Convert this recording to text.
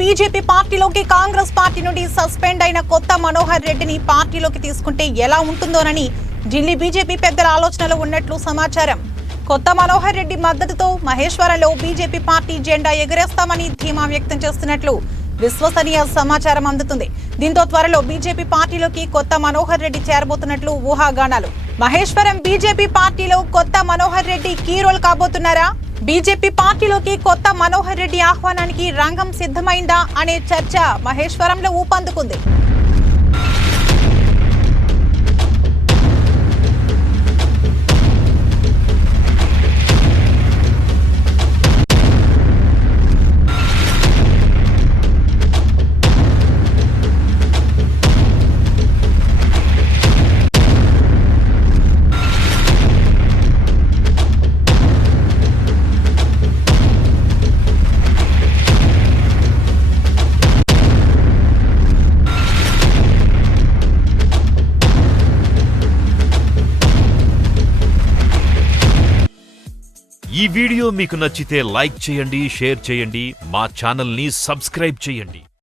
BJP పార్టీలోకి Congress party నుండి suspend అయిన కొత్త మనోహర్ రెడ్డిని పార్టీలోకి తీసుకుంటే ఎలా ఉంటుందోనని ఢిల్లీ బీజేపీ పెద్దల ఆలోచనలో ఉన్నట్లు సమాచారం. కొత్త మనోహర్ రెడ్డి మద్దతుతో మహేశ్వరంలో బీజేపీ పార్టీ జెండా ఎగరేస్తామని ధీమా వ్యక్తం చేస్తున్నట్లు విశ్వసనీయ సమాచారం అందుతుంది. దీంతో త్వరలో బీజేపీ పార్టీలోకి కొత్త మనోహర్ రెడ్డి చేరబోతున్నట్లు ఊహాగానాలు. మహేశ్వరం బీజేపీ పార్టీలో కొత్త మనోహర్ రెడ్డి కీ రోల్ కాబోతున్నారా? బీజేపీ పార్టీలోకి కొత్త మనోహర్ రెడ్డి ఆహ్వానానికి రంగం సిద్ధమైందా అనే చర్చ మహేశ్వరంలో ఊపందుకుంది. ఈ వీడియో మీకు నచ్చితే లైక్ చేయండి, షేర్ చేయండి, మా ఛానల్ని సబ్స్క్రైబ్ చేయండి.